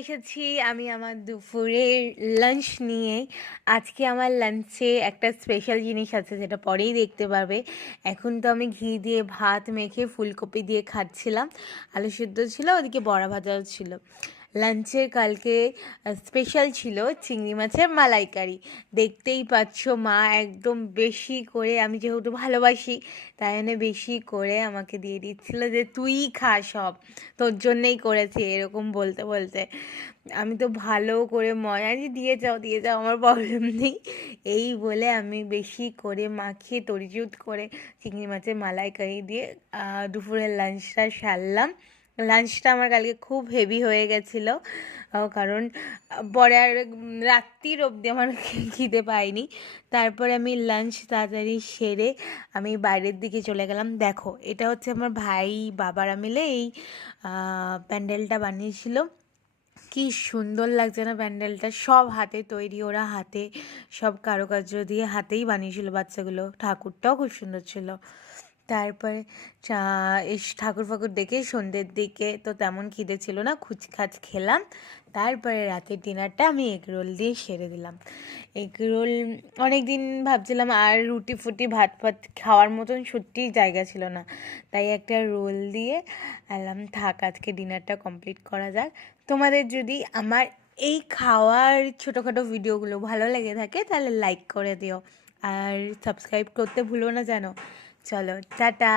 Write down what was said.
এসেছি আমি আমার দুপুরের লাঞ্চ নিয়ে। আজকে আমার লাঞ্চে একটা স্পেশাল জিনিস আছে যেটা পরেই দেখতে পারবে। এখন তো আমি ঘি দিয়ে ভাত মেখে ফুলকপি দিয়ে খাচ্ছিলাম, আলু সিদ্ধ ছিল, ওদিকে বড়া ভাজাও ছিল। লাঞ্চের কালকে স্পেশাল ছিল চিংড়ি মাছের মালাইকারি। দেখতেই পাচ্ছ মা একদম বেশি করে, আমি যেহেতু ভালোবাসি তাই জন্য বেশি করে আমাকে দিয়ে দিচ্ছিল যে তুই খা সব, তোর জন্যেই করেছি, এরকম বলতে বলতে আমি তো ভালো করে মজা দিয়ে যাও আমার প্রবলেম নেই এই বলে আমি বেশি করে মাখিয়ে তরিজুত করে চিংড়ি মাছের মালাইকারি দিয়ে দুপুরের লাঞ্চটা সারলাম। লাঞ্চটা আমার কালকে খুব হেভি হয়ে গেছিলো, কারণ পরে আর রাত্রির অবধি আমার খিদে পাইনি। তারপরে আমি লাঞ্চ তাড়াতাড়ি সেরে আমি বাইরের দিকে চলে গেলাম। দেখো, এটা হচ্ছে আমার ভাই বাবারা মিলে এই প্যান্ডেলটা বানিয়েছিল। কি সুন্দর লাগছে না প্যান্ডেলটা, সব হাতে তৈরি, ওরা হাতে সব কারুকার্য দিয়ে হাতেই বানিয়েছিল বাচ্চাগুলো। ঠাকুরটাও খুব সুন্দর ছিল। তারপরে ঠাকুর ফাকুর দেখে সন্ধ্যের দিকে তো তেমন খিদে ছিল না, খুচখাচ খেলাম। তারপরে রাতের ডিনারটা আমি এগরোল দিয়ে সেরে দিলাম। এগরোল অনেক দিন ভাবছিলাম, আর রুটি ফুটি ভাত ফাত খাওয়ার মতন সত্যিই জায়গা ছিল না, তাই একটা রোল দিয়ে এলাম থাক আজকে ডিনারটা কমপ্লিট করা যাক। তোমাদের যদি আমার এই খাওয়ার ছোটোখাটো ভিডিওগুলো ভালো লেগে থাকে তাহলে লাইক করে দিও, আর সাবস্ক্রাইব করতে ভুলো না যেন। চলো টাটা।